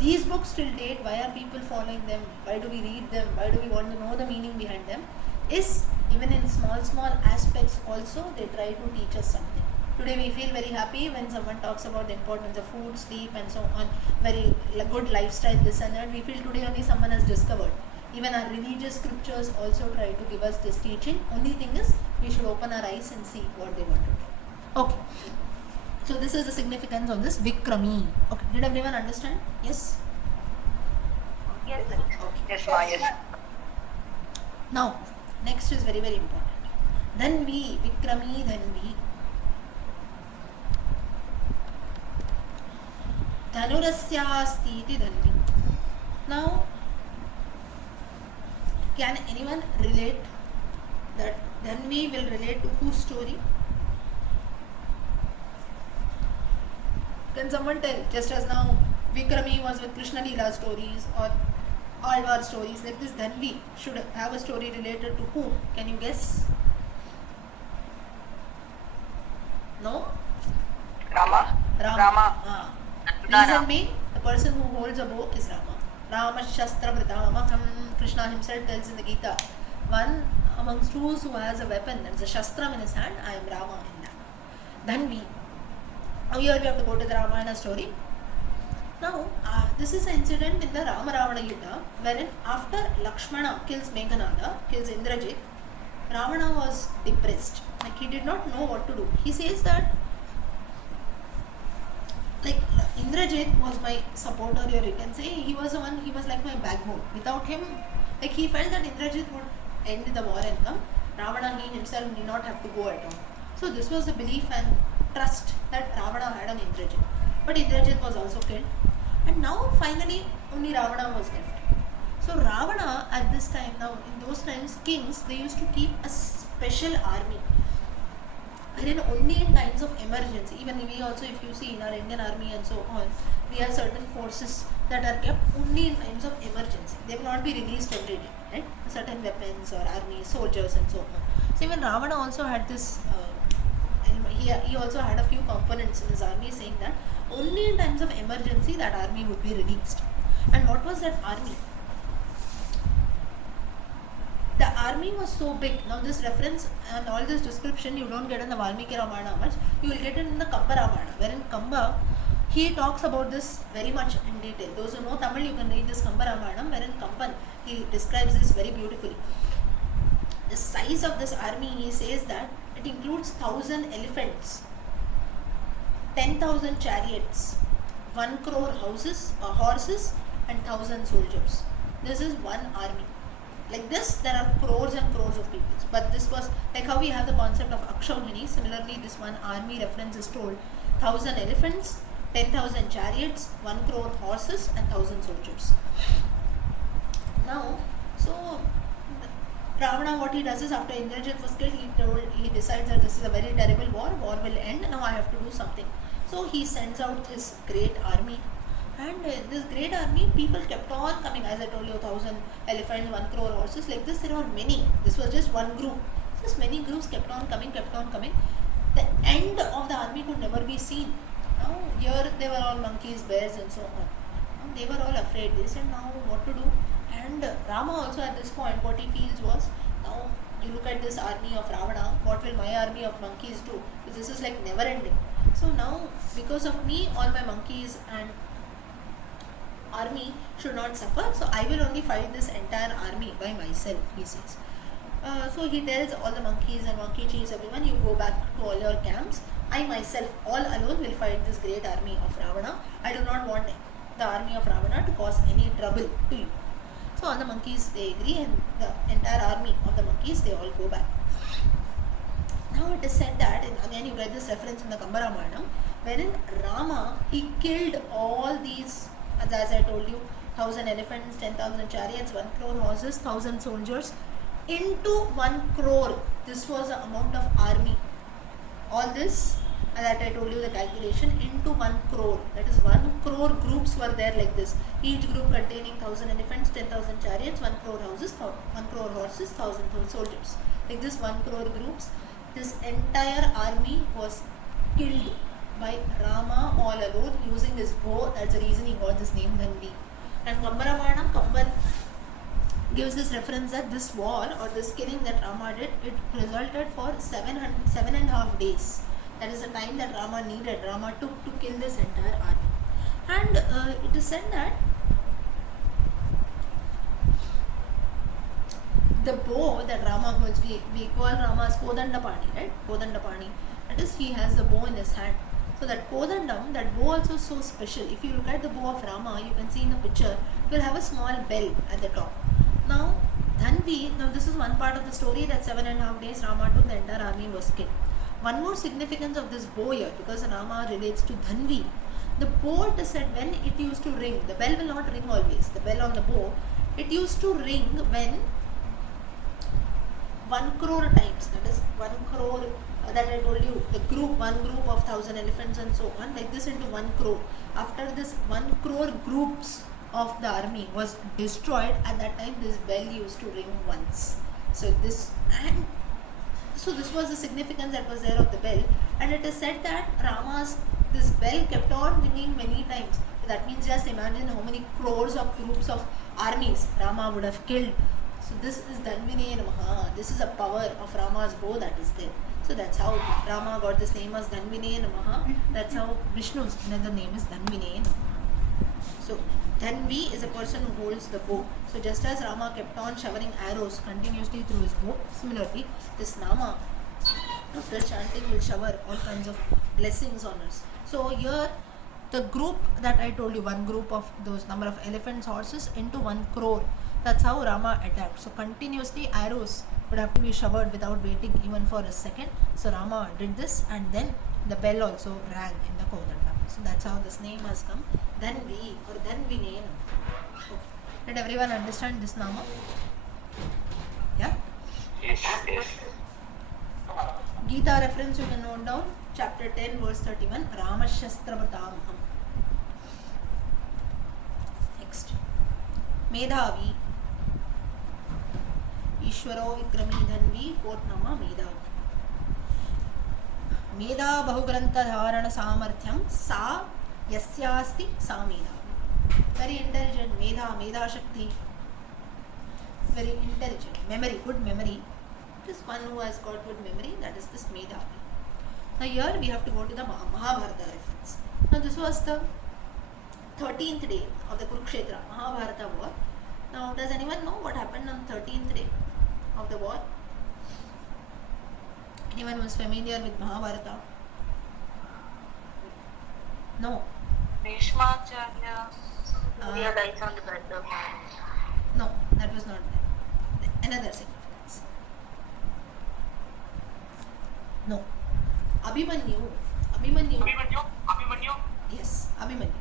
these books till date, why are people following them? Why do we read them? Why do we want to know the meaning behind them? Is even in small aspects also, they try to teach us something. Today we feel very happy when someone talks about the importance of food, sleep and so on, very good lifestyle, this and that. We feel today only someone has discovered. Even our religious scriptures also try to give us this teaching. Only thing is, we should open our eyes and see what they want to do. Okay. So this is the significance of this Vikrami. Okay. Did everyone understand? Yes? Yes, sir. Okay. Yes, ma, yes. Now, next is very, very important. Then we, Vikrami, then we. Dhanurasyasti iti dhanvi. Now, can anyone relate that Dhanvi will relate to whose story? Can someone tell? Just as now Vikrami was with Krishna Leela stories or Alvar stories, like this Dhanvi should have a story related to whom? Can you guess? No? Rama. Rama. Reason being, the person who holds a bow is Rama. Rama Shastra Vritamaham, Krishna himself tells in the Gita, one amongst those who has a weapon, there is a Shastram in his hand, I am Rama in that. Dhanvi. Now here we have to go to the Ramayana story. Now, this is an incident in the Rama Ravana Yuddha, wherein after Lakshmana kills Meghanada, kills Indrajit, Ravana was depressed. Like he did not know what to do. He says that like Indrajit was my supporter, or you can say he was like my backbone. Without him, like he felt that Indrajit would end the war and come. Ravana, he himself did not have to go at all. So this was the belief and trust that Ravana had on Indrajit. But Indrajit was also killed. And now finally only Ravana was left. So Ravana at this time, now in those times, kings, they used to keep a special army. And then only in times of emergency, even we also, if you see in our Indian army and so on, we have certain forces that are kept only in times of emergency. They will not be released every day, right? Certain weapons or army, soldiers and so on. So even Ravana also had this, and he also had a few components in his army saying that only in times of emergency that army would be released. And what was that army? The army was so big. Now this reference and all this description you don't get in the Valmiki Ramayana much. You will get it in the Kamba Ramayana, wherein Kamba, he talks about this very much in detail. Those who know Tamil, you can read this Kamba Ramayana, wherein Kamban, he describes this very beautifully. The size of this army, he says that it includes 1,000 elephants, 10,000 chariots, 1 crore horses, and 1,000 soldiers. This is one army. Like this, there are crores and crores of people. But this was like how we have the concept of Akshauhini. Similarly, this one army reference is told 1,000 elephants, 10,000 chariots, 1 crore horses, and 1,000 soldiers. Now, so Ravana, what he does is after Indrajit was killed, he decides that this is a very terrible war will end, now I have to do something. So he sends out his great army. And this great army, people kept on coming. As I told you, 1,000 elephants, 1 crore horses. Like this, there were many. This was just one group. Just many groups kept on coming. The end of the army could never be seen. Now, here they were all monkeys, bears, and so on. Now, they were all afraid. They said, now what to do? And Rama also at this point, what he feels was, now you look at this army of Ravana, what will my army of monkeys do? Because this is like never ending. So now, because of me, all my monkeys and army should not suffer, so I will only fight this entire army by myself, he says. So he tells all the monkeys and monkey chiefs, everyone, you go back to all your camps. I myself, all alone, will fight this great army of Ravana. I do not want the army of Ravana to cause any trouble to you. So all the monkeys, they agree, and the entire army of the monkeys, they all go back. Now it is said that, and again you get this reference in the Kamba Ramayana, wherein Rama, he killed all these, as I told you, 1,000 elephants, 10,000 chariots, 1 crore horses, 1,000 soldiers, into 1 crore. This was the amount of army. All this, that I told you the calculation, into 1 crore. That is 1 crore groups were there like this. Each group containing 1,000 elephants, 10,000 chariots, 1 crore houses, 1 crore horses, 1,000 soldiers. Like this 1 crore groups. This entire army was killed by Rama all alone using his bow. That's the reason he got this name Dhanvi. And Kambaramayana, Kamban gives this reference that this war or this killing that Rama did, it resulted for 7.5 days. That is the time that Rama took to kill this entire army. And it is said that the bow that Rama holds, we call Rama's Kodandapani, right? Kodandapani. That is, he has the bow in his hand. So that Kodandam, that bow also is so special. If you look at the bow of Rama, you can see in the picture, it will have a small bell at the top. Now, Dhanvi, now this is one part of the story that 7.5 days Rama took, the entire army was killed. One more significance of this bow here, because Rama relates to Dhanvi. The bow, it is said, when it used to ring, the bell will not ring always, the bell on the bow, it used to ring when 1 crore times, that is 1 crore, that I told you, the group, one group of 1,000 elephants and so on, like this into 1 crore. After this 1 crore groups of the army was destroyed, at that time this bell used to ring once. So this was the significance that was there of the bell, and it is said that this bell kept on ringing many times. That means just imagine how many crores of groups of armies Rama would have killed. So this is Dhanvine Namaha. This is a power of Rama's bow that is there. So that's how Rama got this name as Dhanvine Namaha. That's how Vishnu's another name is Dhanvine Namaha. So Dhanvi is a person who holds the bow. So just as Rama kept on showering arrows continuously through his bow, similarly this Nama, after chanting, will shower all kinds of blessings on us. So here the group that I told you, one group of those number of elephants, horses into 1 crore. That's how Rama attacked. So continuously arrows would have to be showered without waiting even for a second. So Rama did this, and then the bell also rang in the Kodandam. So that's how this name has come, Dhanvi or Dhanvine. Okay. Did everyone understand this Nama? Yeah? Yes. Yes. Gita reference you can note down. Chapter 10 verse 31. Ramashastra-vatamaham. Next. Medhavi. Ishwaro Vikrami Dhanvi. Fourth Nama Medhavi. मेधा बहुग्रंथधारण सामर्थ्यम सा यस्यास्ति सा मेधा. Very intelligent. मेधा शक्ति. Very intelligent. Memory, good memory. This one who has got good memory, that is this Medhavi. Now here we have to go to the Mahabharata reference. Now this was the 13th day of the Kurukshetra Mahabharata war. Now does anyone know what happened on 13th day of the war? Anyone who is familiar with Mahabharata? No. Bhishmacharya. Surya lights on the bed of No, that was not there. Another significance. No. Abhimanyu. Yes, Abhimanyu.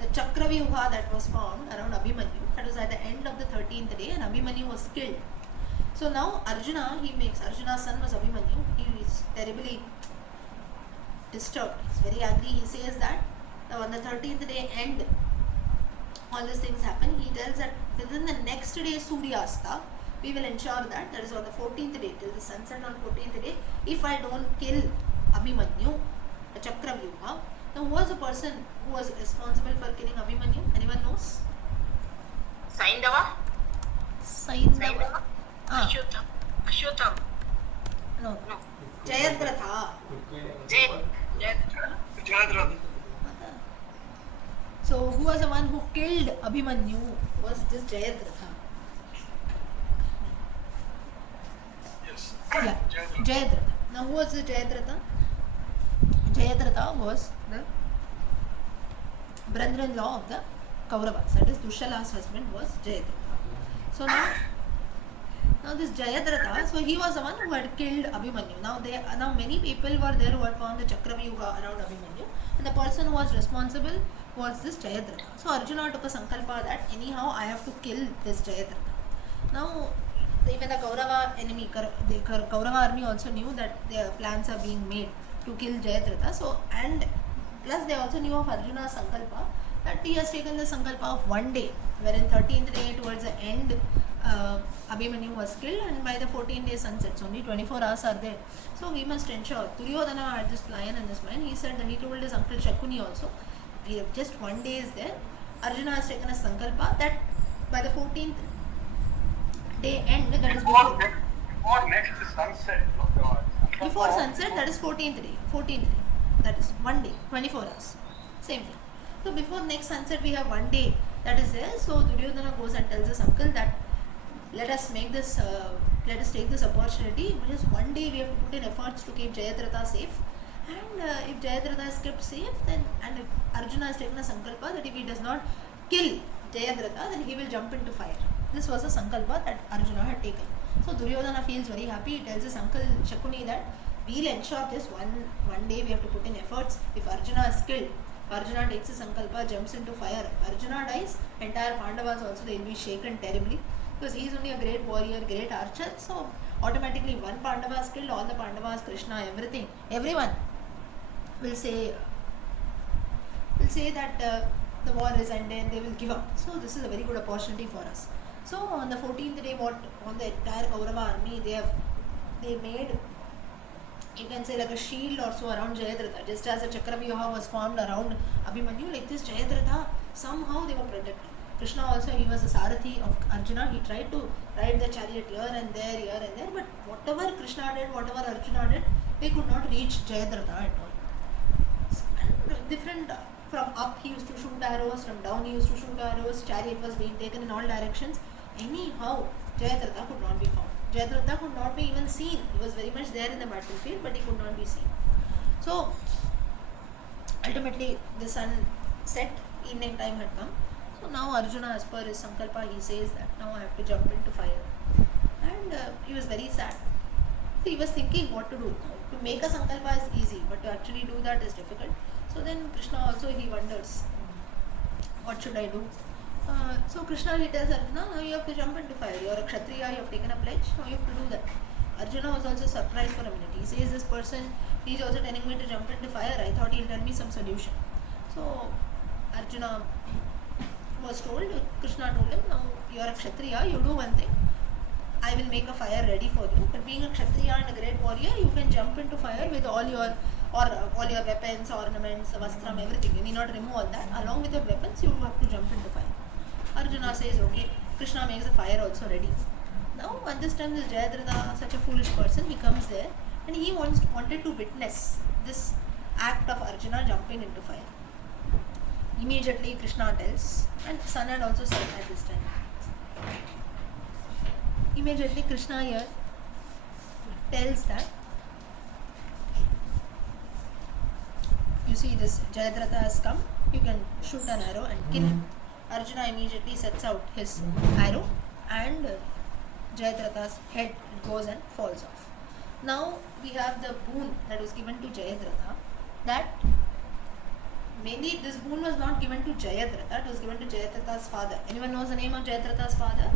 The Chakravyuha that was formed around Abhimanyu, that was at the end of the 13th day, and Abhimanyu was killed. So now Arjuna's son was Abhimanyu. He is terribly disturbed. He's very angry. He says that on the 13th day end, all these things happen. He tells that within the next day Suryasta, we will ensure that is on the 14th day, till the sunset on 14th day, if I don't kill Abhimanyu, the Chakravyuha. Now who was the person who was responsible for killing Abhimanyu? Anyone knows? Saindava? Saindava? Ashwatthama. No. Jayadratha. Jayadratha. So who was the one who killed Abhimanyu? Was this Jayadratha? Yes. Yeah, Jayadratha. Now who was the Jayadratha? Jayadratha was the brother-in-law of the Kauravas. That is Dushala's husband was Jayadratha. So now this Jayadratha, so he was the one who had killed Abhimanyu. Now many people were there who had found the Chakravyuha around Abhimanyu, and the person who was responsible was this Jayadratha. So Arjuna took a sankalpa that anyhow I have to kill this Jayadratha. Now even the Kaurava enemy, the Kaurava army also knew that their plans are being made to kill Jayadratha. So and plus they also knew of Arjuna's sankalpa that he has taken the sankalpa of one day, wherein 13th day towards the end Abhimanyu was killed, and by the 14th day sunsets only 24 hours are there. So we must ensure. Duryodhana had this plan and this mind. He said that he told his uncle Shakuni also, we have just one day is there. Arjuna has taken a sankalpa that by the 14th day end, that is before next sunset. Before sunset, that is 14th day. 14th day. That is one day, 24 hours. Same thing. So before next sunset, we have one day that is there. So Duryodhana goes and tells his uncle that let us take this opportunity. Just one day we have to put in efforts to keep Jayadratha safe. And if Jayadratha is kept safe, then and if Arjuna has taken a sankalpa that if he does not kill Jayadratha, then he will jump into fire. This was a sankalpa that Arjuna had taken. So Duryodhana feels very happy. He tells his uncle Shakuni that we'll ensure this one day we have to put in efforts. If Arjuna is killed, Arjuna takes his sankalpa, jumps into fire. If Arjuna dies, entire Pandavas also they will be shaken terribly, because he is only a great warrior, great archer. So automatically one Pandava is killed, all the Pandavas, Krishna, everyone will say that the war is ended, they will give up. So this is a very good opportunity for us. So on the 14th day, on the entire Kaurava army, they made, you can say, like a shield or so around Jayadratha. Just as a Chakravyuha was formed around Abhimanyu, like this Jayadratha, somehow they were protected. Krishna also, he was the Sarathi of Arjuna. He tried to ride the chariot here and there, but whatever Krishna did, whatever Arjuna did, they could not reach Jayadratha at all. And different, from up he used to shoot arrows, from down he used to shoot arrows, chariot was being taken in all directions. Anyhow, Jayadratha could not be found. Jayadratha could not be even seen. He was very much there in the battlefield, but he could not be seen. So, ultimately, the sun set, evening time had come. So now Arjuna, as per his sankalpa, he says that now I have to jump into fire. And he was very sad. So he was thinking what to do. To make a sankalpa is easy, but to actually do that is difficult. So then Krishna also, he wonders, what should I do? So Krishna, he tells Arjuna, now you have to jump into fire. You are a Kshatriya, you have taken a pledge, now you have to do that. Arjuna was also surprised for a minute. He says, this person, he is also telling me to jump into fire. I thought he'll tell me some solution. So Arjuna was told, Krishna told him, now you are a Kshatriya, you do one thing. I will make a fire ready for you. But being a Kshatriya and a great warrior, you can jump into fire with all your weapons, ornaments, vastram, everything. You need not remove all that. Along with your weapons, you have to jump into fire. Arjuna says, okay. Krishna makes the fire also ready. Now, at this time, this Jayadratha, such a foolish person, he comes there and he wanted to witness this act of Arjuna jumping into fire. Immediately, Krishna tells, and Sun had also said at this time. Immediately, Krishna here tells that, you see, this Jayadratha has come, you can shoot an arrow and kill him. Arjuna immediately sets out his arrow and Jayadratha's head goes and falls off. Now we have the boon that was given to Jayadratha, that mainly this boon was not given to Jayadratha, it was given to Jayadratha's father. Anyone knows the name of Jayadratha's father?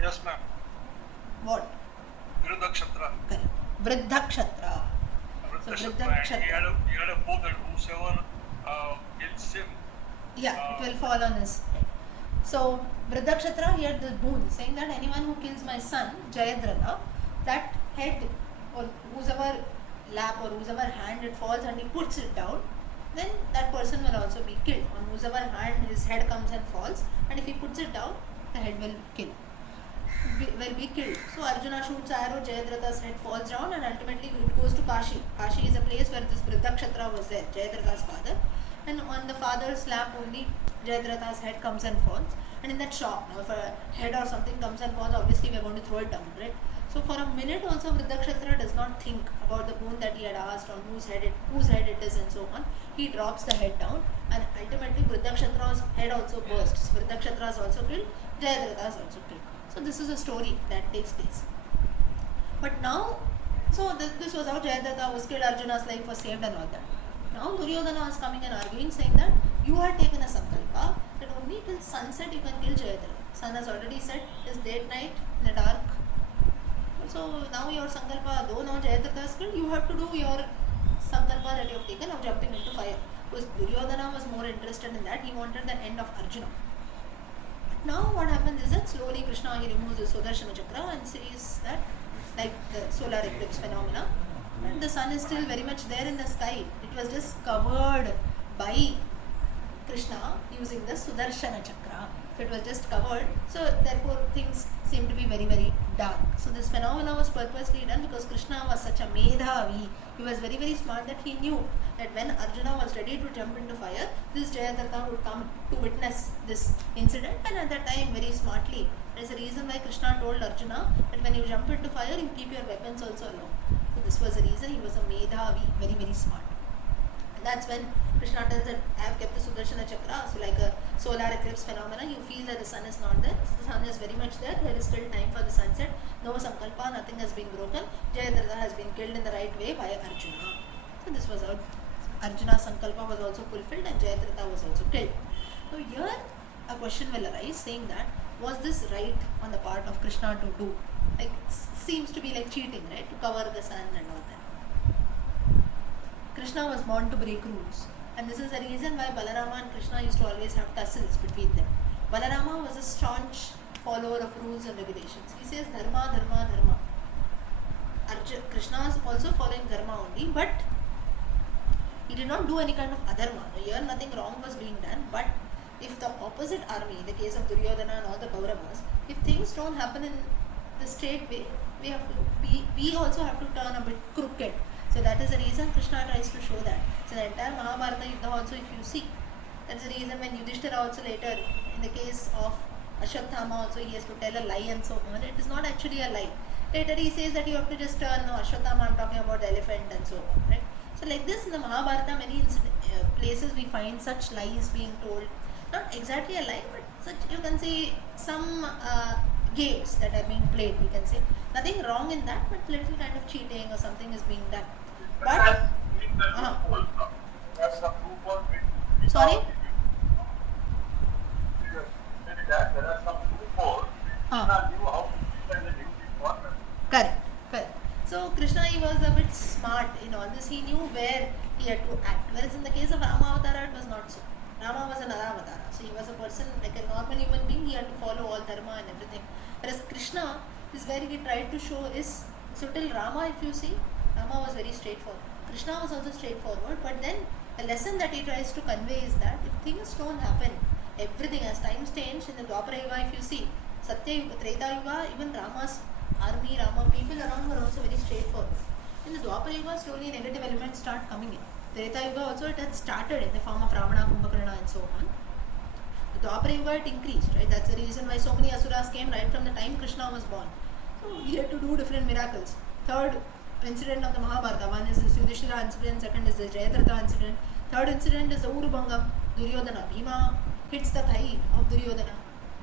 Yes, ma'am. What? Vriddakshatra. Correct. Vriddakshatra. So Vriddakshatra. He had a bow that whosoever kills him. Yeah, it will fall on his head. So Vriddakshatra, he had this boon saying that anyone who kills my son, Jayadratha, that head or whosoever lap or whosoever hand it falls and he puts it down, then that person will also be killed. On whosoever hand his head comes and falls, and if he puts it down, the head will will be killed. So Arjuna shoots arrow, Jayadratha's head falls down and ultimately it goes to Kashi. Kashi is a place where this Vriddakshatra was there, Jayadratha's father. And on the father's lap only Jayadratha's head comes and falls. And in that shock, now if a head or something comes and falls, obviously we are going to throw it down, right? So for a minute also Vriddakshatra does not think about the boon that he had asked, on whose head it is and so on. He drops the head down and ultimately Vriddakshtra's head also bursts. Vriddakshatra is also killed, Jayadratha is also killed. So this is a story that takes place. But now, so this was how Jayadratha was killed, Arjuna's life was saved and all that. Now Duryodhana is coming and arguing, saying that you had taken a sankalpa that only till sunset you can kill Jayadratha. Sun has already set, it is late night in the dark. So now your sankalpa, though now Jayadratha is killed, you have to do your sankalpa that you have taken of jumping into fire. Because Duryodhana was more interested in that, he wanted the end of Arjuna. Now what happens is that slowly Krishna, he removes the Sudarshana Chakra and says that, like the solar eclipse phenomena, and the sun is still very much there in the sky. It was just covered by Krishna using the Sudarshana Chakra. So it was just covered. So therefore things seem to be very, very dark. So this phenomena was purposely done because Krishna was such a Medhavi. He was very, very smart that he knew that when Arjuna was ready to jump into fire, this Jayadratha would come to witness this incident, and at that time very smartly. There is a reason why Krishna told Arjuna that when you jump into fire, you keep your weapons also along. So this was the reason. He was a Medhavi, very, very smart. And that's when Krishna tells that I have kept the Sudarshana Chakra. So like a solar eclipse phenomena, you feel that the sun is not there. The sun is very much there. There is still time for the sunset. No sankalpa, nothing has been broken. Jayadratha has been killed in the right way by Arjuna. So this was how Arjuna's sankalpa was also fulfilled and Jayadratha was also killed. So here a question will arise saying that, was this right on the part of Krishna to do? Like, seems to be like cheating, right? To cover the sun and all that. Krishna was born to break rules. And this is the reason why Balarama and Krishna used to always have tussles between them. Balarama was a staunch follower of rules and regulations. He says dharma, dharma, dharma. Krishna is also following dharma only, but he did not do any kind of adharma. Here nothing wrong was being done, but if the opposite army, in the case of Duryodhana and all the Kauravas, if things don't happen in the straight way, we also have to turn a bit crooked. So that is the reason Krishna tries to show that. So the entire Mahabharata Yuddha also, if you see, that's the reason when Yudhishthira also later, in the case of Ashwatthama also, he has to tell a lie and so on. It is not actually a lie. Later he says that you have to just turn, no, Ashwatthama, I'm talking about the elephant and so on, right? So like this in the Mahabharata, many places we find such lies being told. Not exactly a lie, but such, you can say, some games that are being played, we can say. Nothing wrong in that, but little kind of cheating or something is being done. But That's the proof of it. sorry? that there are some loopholes. Krishna knew how to utilize the negative corner. Correct, correct. So Krishna, he was a bit smart in all this. He knew where he had to act. Whereas in the case of Rama Avatara, it was not so. Rama was another Avatara. So he was a person like a normal human being. He had to follow all dharma and everything. Whereas Krishna is where he tried to show is, so till Rama, if you see, Rama was very straightforward. Krishna was also straightforward, but then the lesson that he tries to convey is that if things don't happen, everything as times change in the Dwapara Yuga, if you see, Satya Yuga, Treta Yuga, even Rama's army, Rama people around were also very straightforward. In the Dwapara Yuga, slowly negative elements start coming in. Treta Yuga also, it had started in the form of Ravana, Kumbhakarna and so on. The Dwapara Yuga, it increased, right? That's the reason why so many Asuras came right from the time Krishna was born. So he had to do different miracles. Third incident of the Mahabharata, one is this Yudhishthira incident, second is the Jayadratha incident, third incident is the Urubangam, Duryodhana. Bhima hits the thigh of Duryodhana.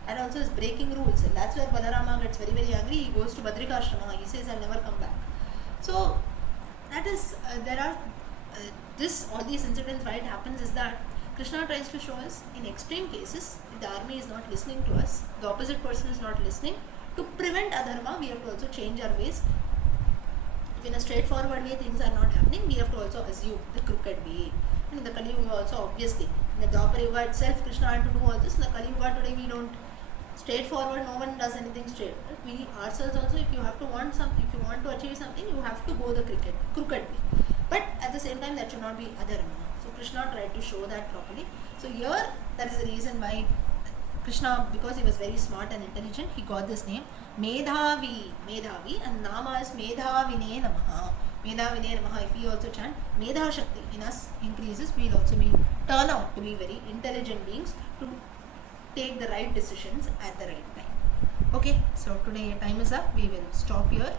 And also is breaking rules, and that's where Balarama gets very, very angry. He goes to Badrikashrama. He says, I'll never come back. So that is, there are all these incidents, why it happens is that Krishna tries to show us in extreme cases, if the army is not listening to us, the opposite person is not listening, to prevent adharma, we have to also change our ways. If in a straightforward way things are not happening, we have to also assume the crooked way. And in the Kali Yuga also, obviously, in the Dwapara Yuga itself, Krishna had to do all this. In the Kali Yuga today, we don't straightforward, no one does anything straight. Right? We ourselves also, if you want to achieve something, you have to go the crooked way. But at the same time, that should not be adharma. So Krishna tried to show that properly. So here, that is the reason why Krishna, because he was very smart and intelligent, he got this name Medhavi, and Nama is Medhavine Namaha. Medhavine Namaha. If we also chant Medha Shakti in us increases, we will also turn out to be very intelligent beings to take the right decisions at the right time. Okay, so today time is up. We will stop here.